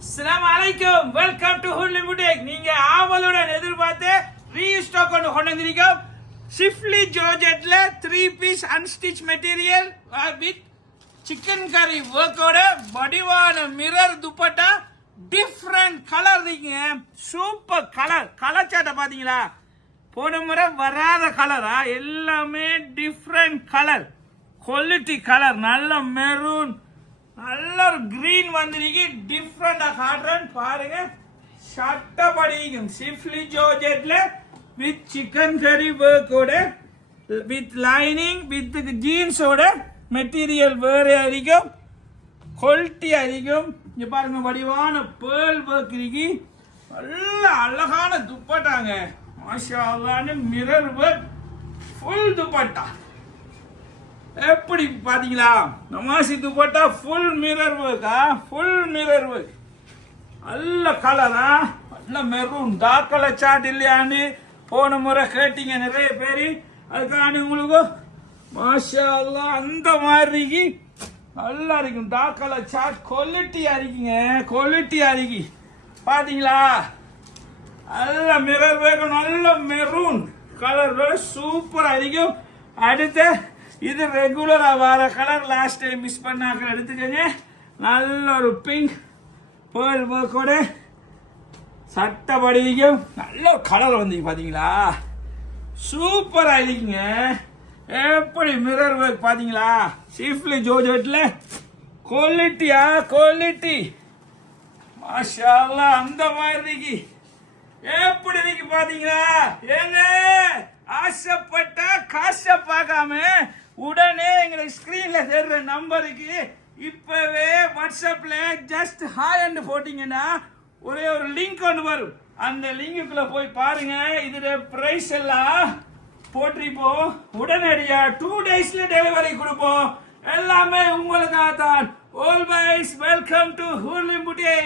அஸ்ஸலாமு அலைக்கும் welcome to ஹுல்லி முடேக் நீங்க ஆவலுடன் எதிர்பார்த்து ரீஸ்டாக் ஒன்று கொண்டு வந்திருக்கோம் schiffli ஜோர்ஜெட்ல three piece unstitch material with chikankari ஒர்க்கோட வடிவான மிரர் துப்பட்டா டிஃப்ரெண்ட் கலர் இருக்கீங்க. சூப்பர் கலர் கலர் சாட்டை பார்த்தீங்களா? போன முறை வராத கலரா எல்லாமே டிஃப்ரெண்ட் கலர் குவாலிட்டி கலர் நல்ல மெரூன் நல்ல ஒரு கிரீன் வந்திருக்கு டிஃப்ரெண்டாக காட்டுறேன். பாருங்க. சட்டப்படிக்கும் சிஃப்லி ஜோர்ஜெட்ல வித் சிக்கன் கறி கூட வித் லைனிங் வித் ஜீன்ஸோட மெட்டீரியல் வேறு அதிகம். குவாலிட்டி அதிகம். இங்கே பாருங்க வடிவான பேர்ல் ஒர்க் இருக்கு. நல்ல அழகான துப்பட்டாங்க. மாஷா அல்லான்னு மிரர் ஒர்க் ஃபுல் துப்பட்டா. எப்படி பாத்தீங்களா? நமாசி துப்பட்டா ஃபுல் மிரர் ஒர்க்கா ஃபுல் மிரர் ஒர்க் நல்ல கலரா நல்ல மெரூன் டார்க் கலர் சாட் இல்லையான்னு போன முறை கேட்டீங்க நிறைய பேர். அதுக்கான உங்களுக்கு மாஷா அந்த மாதிரி நல்லா இருக்கும். டார்க் கலர் சாட் குவாலிட்டியா இருக்கீங்க. குவாலிட்டியா இருக்கி. பாத்தீங்களா? நல்ல மிரர் வேகம் நல்ல மெரூன் கலர் சூப்பராக இருக்கும். அடுத்து இது ரெகுலராக வர கலர் லாஸ்ட் டைம் மிஸ் பண்ணாக்க எடுத்துக்கங்க. நல்ல ஒரு பிங்க் பேர்ல் சட்டை படிக்கும் நல்ல கலர் வந்து பார்த்தீங்களா சூப்பராக இருக்குங்க. எப்படி மிரர் ஒர்க் பார்த்தீங்களா சீஃப்லி ஜோஜோட்ல. குவாலிட்டியா குவாலிட்டி மாஷா அந்த மாதிரி இருக்கு. எப்படி இருக்கு பார்த்தீங்களா ஏங்க ஆசைப்பட்டா காசை பார்க்காம சேர்ற நம்பருக்கு இப்பவே வாட்ஸ்அப்பில் ஜஸ்ட் ஹாய் அண்ட் போட்டிங்கன்னா ஒரே ஒரு லிங்க் ஒன்று வரும். அந்த லிங்குக்குள்ளே போய் பாருங்க. இதில் ப்ரைஸ் எல்லாம் போட்டிருப்போம். உடனடியாக டூ டேஸில் டெலிவரி கொடுப்போம். எல்லாமே உங்களுக்காக தான் ஆல்வேஸ் வெல்கம் டு ஹூர்லிம்புட்டே